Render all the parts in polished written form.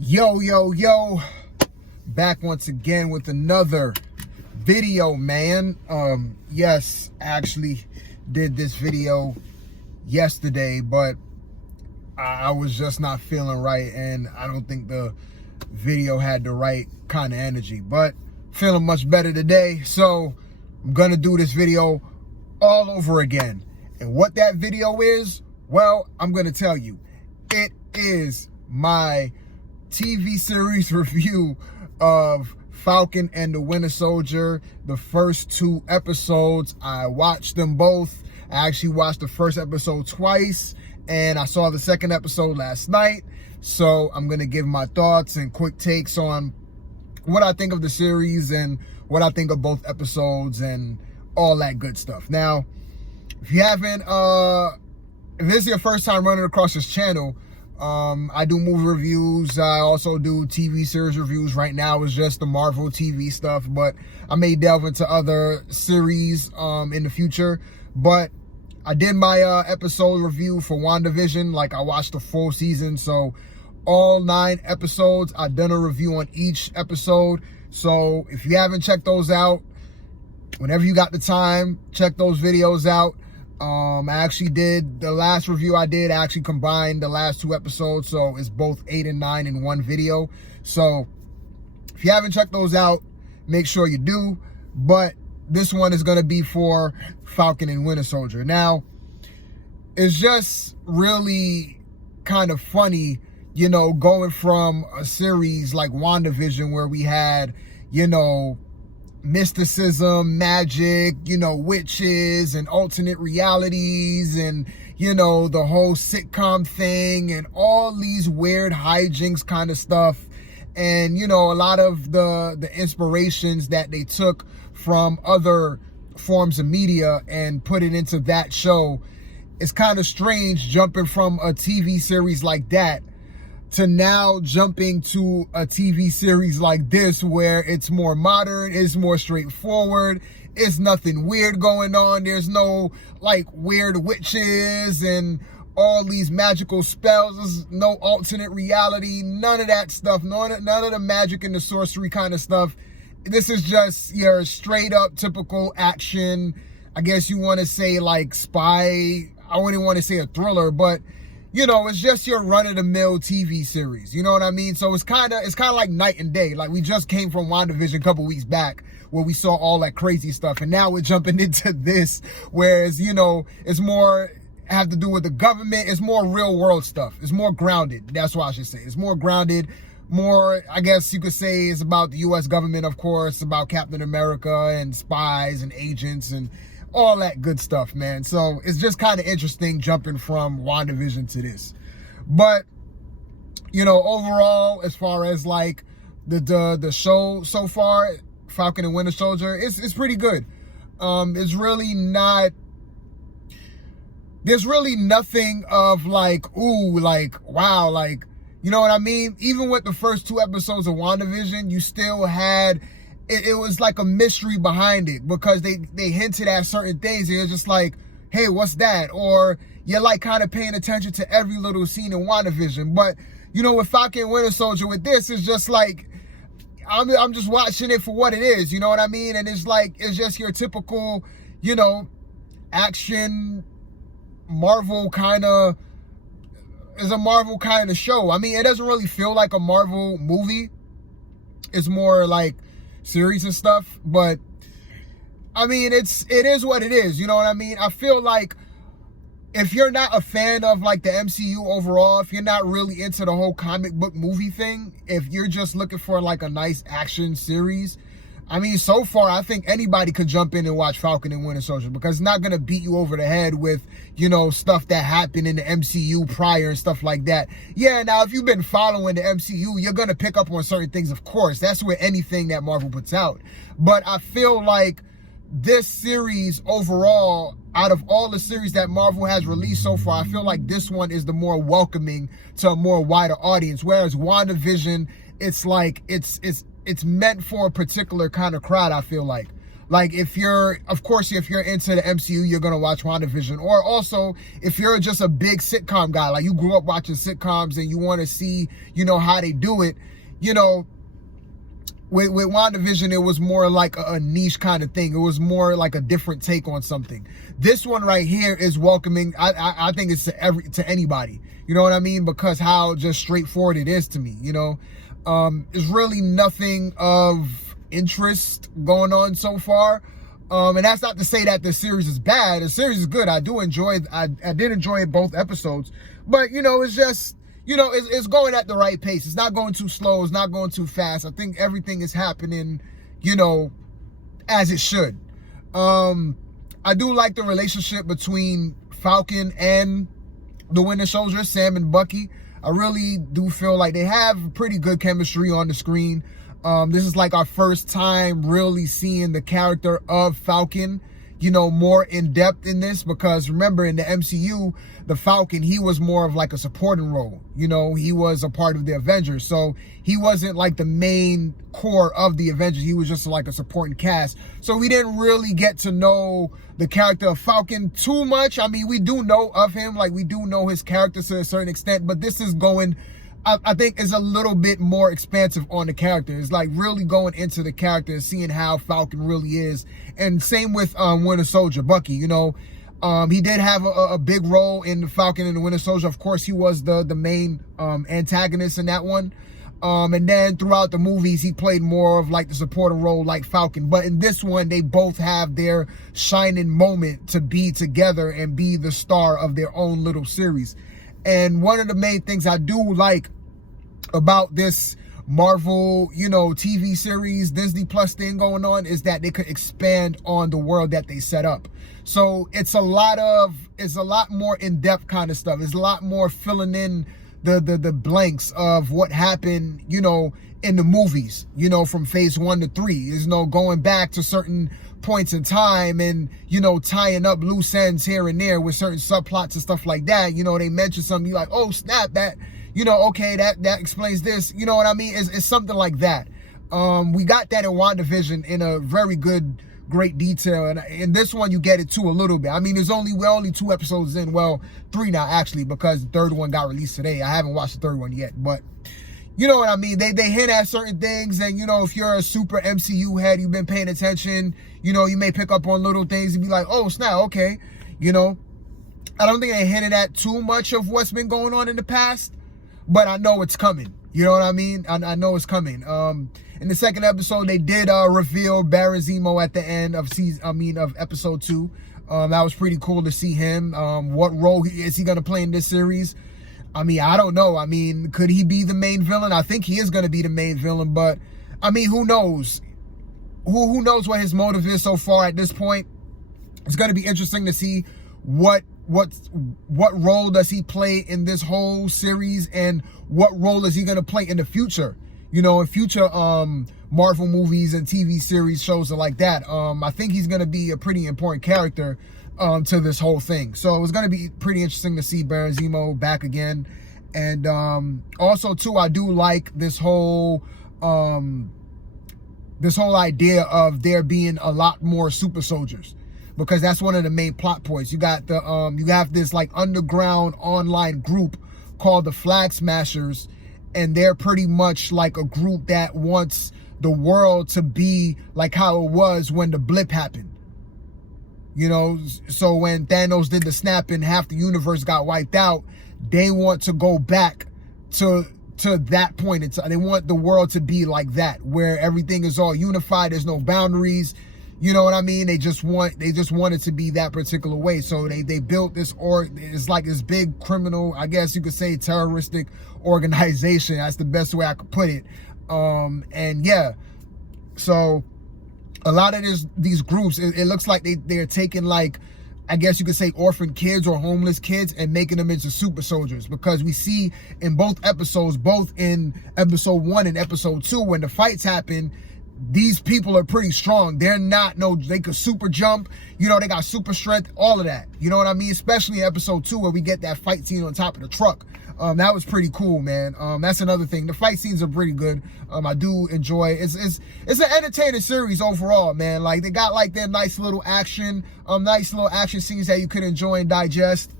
Yo, back once again with another video, man. Yes, I actually did this video yesterday, but I was just not feeling right, and I don't think the video had the right kind of energy, but feeling much better today, so I'm gonna do this video all over again. And what that video is, well, I'm gonna tell you. It is my TV series review of Falcon and the Winter Soldier. The first two episodes, I watched them both. I actually watched the first episode twice, and I saw the second episode last night. So I'm gonna give my thoughts and quick takes on what I think of the series and what I think of both episodes and all that good stuff. Now, if you haven't, if this is your first time running across this channel, I do movie reviews. I also do TV series reviews. Right now it's just the Marvel TV stuff, but I may delve into other series in the future. But I did my episode review for WandaVision. Like, I watched the full season, so all 9 episodes, I've done a review on each episode. So if you haven't checked those out, whenever you got the time, check those videos out. I actually did the last review I did, I actually combined the last 2 episodes, so it's both 8 and 9 in one video. So if you haven't checked those out, make sure you do. But this one is going to be for Falcon and Winter Soldier. Now, it's just really kind of funny, you know, going from a series like WandaVision where we had, you know, mysticism, magic, you know, witches and alternate realities and, you know, the whole sitcom thing and all these weird hijinks kind of stuff. And, you know, a lot of the inspirations that they took from other forms of media and put it into that show. It's kind of strange jumping from a TV series like that to now jumping to a TV series like this, where it's more modern, it's more straightforward, it's nothing weird going on. There's no like weird witches and all these magical spells. There's no alternate reality, none of that stuff, none of the magic and the sorcery kind of stuff. This is just your straight up typical action. I guess you want to say like spy. I wouldn't want to say a thriller, but you know, it's just your run-of-the-mill TV series. You know what I mean? So it's kind of like night and day. Like, we just came from WandaVision a couple weeks back where we saw all that crazy stuff. And now we're jumping into this, whereas, you know, it's more have to do with the government. It's more real-world stuff. It's more grounded. That's what I should say. It's more grounded. More, I guess you could say, is about the U.S. government, of course, about Captain America and spies and agents and all that good stuff, man. So it's just kind of interesting jumping from WandaVision to this. But, you know, overall, as far as like the show so far, Falcon and Winter Soldier, it's pretty good. It's really not, there's really nothing of like, ooh, like, wow, like, you know what I mean? Even with the first 2 episodes of WandaVision, you still had, it was like a mystery behind it, because they hinted at certain things and you're just like, hey, what's that? Or you're like kind of paying attention to every little scene in WandaVision. But, you know, with Falcon and Winter Soldier, with this, it's just like, I'm just watching it for what it is, you know what I mean? And it's like, it's just your typical, you know, action, Marvel kind of, is a Marvel kind of show. I mean, it doesn't really feel like a Marvel movie. It's more like series and stuff, but I mean, it is what it is, you know what I mean? I feel like if you're not a fan of like the MCU overall, if you're not really into the whole comic book movie thing, if you're just looking for like a nice action series, I mean, so far I think anybody could jump in and watch Falcon and Winter Soldier, because it's not going to beat you over the head with, you know, stuff that happened in the MCU prior and stuff like that. Yeah, now if you've been following the MCU, you're going to pick up on certain things, of course. That's with anything that Marvel puts out. But I feel like this series overall, out of all the series that Marvel has released so far, I feel like this one is the more welcoming to a more wider audience. Whereas WandaVision, it's like, it's meant for a particular kind of crowd, I feel like. Like if you're into the MCU, you're gonna watch WandaVision. Or also, if you're just a big sitcom guy, like you grew up watching sitcoms and you want to see, how they do it, with WandaVision, it was more like a niche kind of thing. It was more like a different take on something. This one right here is welcoming. I think it's to anybody. You know what I mean? Because how just straightforward it is to me. There's really nothing of interest going on so far. And that's not to say that the series is bad. The series is good. I did enjoy both episodes. But, it's just, it's going at the right pace. It's not going too slow. It's not going too fast. I think everything is happening, as it should. I do like the relationship between Falcon and the Winter Soldier, Sam and Bucky. I really do feel like they have pretty good chemistry on the screen. This is like our first time really seeing the character of Falcon, more in depth in this, because remember in the MCU, the Falcon, he was more of like a supporting role. He was a part of the Avengers. So he wasn't like the main core of the Avengers. He was just like a supporting cast. So we didn't really get to know the character of Falcon too much. I mean, we do know of him, like we do know his character to a certain extent, but this is going, I think is a little bit more expansive on the character. It's like really going into the character and seeing how Falcon really is. And same with Winter Soldier, Bucky, he did have a big role in the Falcon and the Winter Soldier. Of course, he was the main antagonist in that one. And then throughout the movies, he played more of like the supporting role like Falcon. But in this one, they both have their shining moment to be together and be the star of their own little series. And one of the main things I do like about this Marvel, TV series, Disney Plus thing going on is that they could expand on the world that they set up. So it's a lot more in-depth kind of stuff. It's a lot more filling in the blanks of what happened, in the movies, from phase 1 to 3. There's going back to certain points in time and, tying up loose ends here and there with certain subplots and stuff like that. They mention something, you're like, oh, snap, that, okay, that explains this. You know what I mean? It's something like that. We got that in WandaVision in a very great detail. And in this one, you get it too a little bit. I mean, we're only 2 episodes in. Well, 3 now, actually, because the third one got released today. I haven't watched the third one yet, but you know what I mean? They hint at certain things, and if you're a super MCU head, you've been paying attention, you may pick up on little things and be like, oh, snap, okay. I don't think they hinted at too much of what's been going on in the past, but I know it's coming. You know what I mean? I know it's coming. In the second episode, they did reveal Baron Zemo at the end of episode 2. That was pretty cool to see him. What role is he gonna play in this series? I mean, I don't know. I mean, could he be the main villain? I think he is gonna be the main villain, but I mean, who knows? Who knows what his motive is so far at this point? It's gonna be interesting to see what role does he play in this whole series, and what role is he going to play in the future, in future Marvel movies and TV series, shows like that. I think he's going to be a pretty important character to this whole thing. So it's going to be pretty interesting to see Baron Zemo back again. And also too, I do like this whole idea of there being a lot more super soldiers, because that's one of the main plot points. You got you have this like underground online group called the Flag Smashers, and they're pretty much like a group that wants the world to be like how it was when the blip happened. So when Thanos did the snap and half the universe got wiped out, they want to go back to that point. They want the world to be like that, where everything is all unified. There's no boundaries. You know what I mean? They just want it to be that particular way. So they built this, it's like this big criminal, I guess you could say, terroristic organization. That's the best way I could put it. And yeah, so a lot of these groups, it looks like they're taking, like, I guess you could say, orphan kids or homeless kids and making them into super soldiers, because we see in both episodes, both in episode 1 and episode 2, when the fights happen, these people are pretty strong. They could super jump, they got super strength, all of that. You know what I mean? Especially in episode 2, where we get that fight scene on top of the truck. That was pretty cool, man. That's another thing. The fight scenes are pretty good. I do enjoy it. It's an entertaining series overall, man. Like, they got like their nice little action scenes that you could enjoy and digest.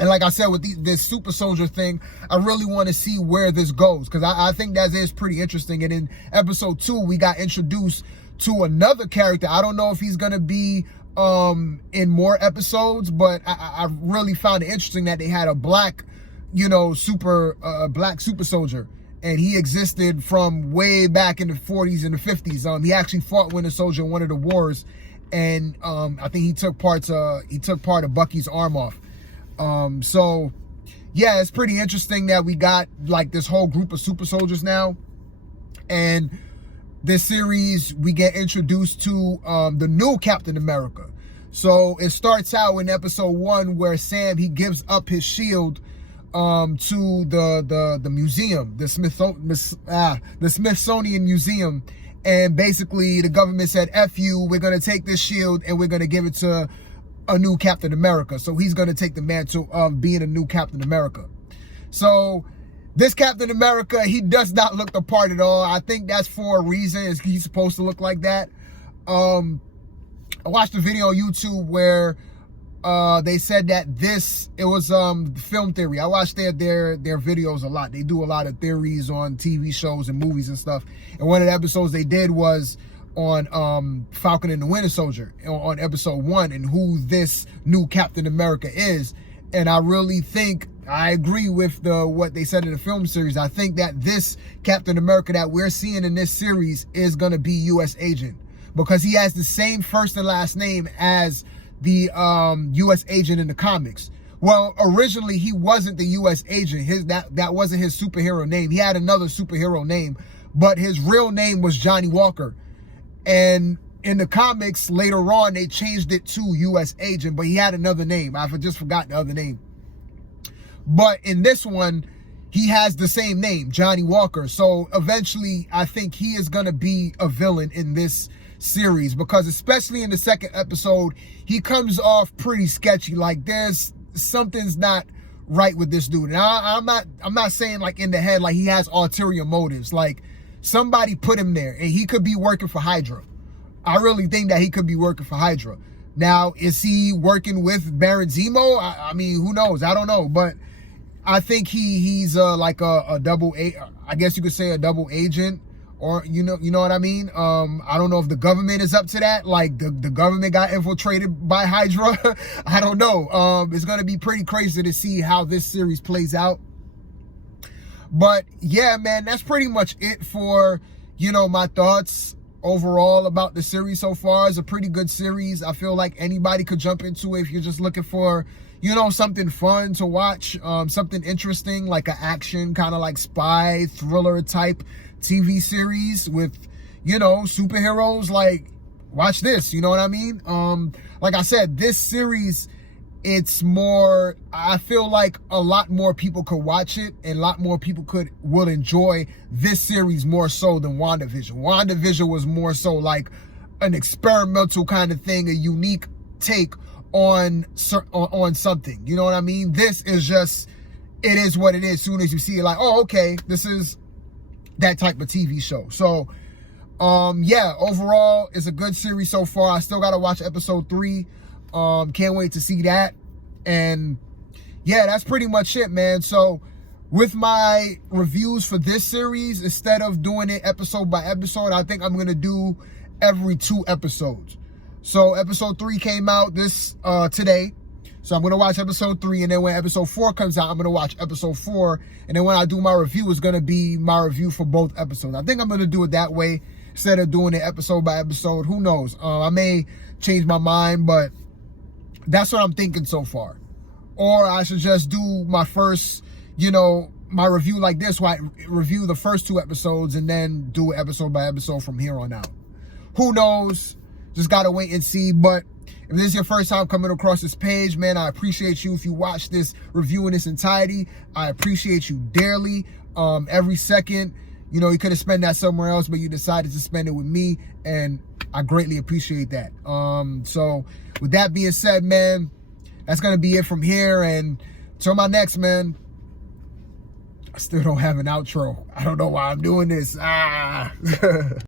And like I said, with this super soldier thing, I really want to see where this goes, because I think that is pretty interesting. And in episode 2, we got introduced to another character. I don't know if he's gonna be in more episodes, but I really found it interesting that they had a black, black super soldier, and he existed from way back in the 40s and the 50s. He actually fought Winter Soldier in one of the wars, and I think he took part of Bucky's arm off. So yeah, it's pretty interesting that we got like this whole group of super soldiers now. And this series, we get introduced to the new Captain America. So it starts out in episode 1 where Sam, he gives up his shield to the museum, the Smithsonian Museum. And basically the government said, F you, we're going to take this shield and we're going to give it to a new Captain America. So he's going to take the mantle of being a new Captain America. So this Captain America, he does not look the part at all. I think that's for a reason. He's supposed to look like that. I watched a video on YouTube where they said that it was film theory. I watched their videos a lot. They do a lot of theories on TV shows and movies and stuff. And one of the episodes they did was on Falcon and the Winter Soldier on episode 1, and who this new Captain America is. And I really think I agree with what they said in the film series. I think that this Captain America that we're seeing in this series is going to be U.S. agent, because he has the same first and last name as the U.S. agent in the comics. Well, originally he wasn't the U.S. agent. That wasn't his superhero name. He had another superhero name, but his real name was Johnny Walker. And in the comics later on, they changed it to U.S. agent, but he had another name. I just forgot the other name. But in this one, he has the same name, Johnny Walker. So eventually, I think he is going to be a villain in this series, because especially in the second episode, he comes off pretty sketchy. Like, something's not right with this dude. And I'm not saying like in the head, like he has ulterior motives. Like, somebody put him there, and he could be working for Hydra. I really think that he could be working for Hydra. Now, is he working with Baron Zemo? I mean, who knows? I don't know. But I think he's like a double I guess you could say a double agent, or you know what I mean? I don't know if the government is up to that. Like the government got infiltrated by Hydra. I don't know. It's gonna be pretty crazy to see how this series plays out. But yeah, man, that's pretty much it for, my thoughts overall about the series so far. It's a pretty good series. I feel like anybody could jump into it if you're just looking for, something fun to watch, something interesting, like an action, kind of like spy thriller type TV series with, superheroes. Like, watch this, you know what I mean? Like I said, this series, it's more, I feel like a lot more people could watch it, and a lot more people will enjoy this series more so than WandaVision. WandaVision was more so like an experimental kind of thing, a unique take on something. You know what I mean? This is just, it is what it is. As soon as you see it, like, oh, okay, this is that type of TV show. So, yeah, overall, it's a good series so far. I still got to watch episode 3. Can't wait to see that. And yeah, that's pretty much it, man. So with my reviews for this series, instead of doing it episode by episode, I think I'm going to do every 2 episodes. So episode 3 came out today. So I'm going to watch episode 3. And then when episode 4 comes out, I'm going to watch episode 4. And then when I do my review, it's going to be my review for both episodes. I think I'm going to do it that way instead of doing it episode by episode. Who knows? I may change my mind, but that's what I'm thinking so far. Or I should just do my first, my review like this, where I review the first 2 episodes and then do it episode by episode from here on out. Who knows? Just got to wait and see. But if this is your first time coming across this page, man, I appreciate you. If you watch this review in its entirety, I appreciate you dearly. Every second, you could have spent that somewhere else, but you decided to spend it with me, and I greatly appreciate that. So with that being said, man, that's going to be it from here. And till my next, man, I still don't have an outro. I don't know why I'm doing this.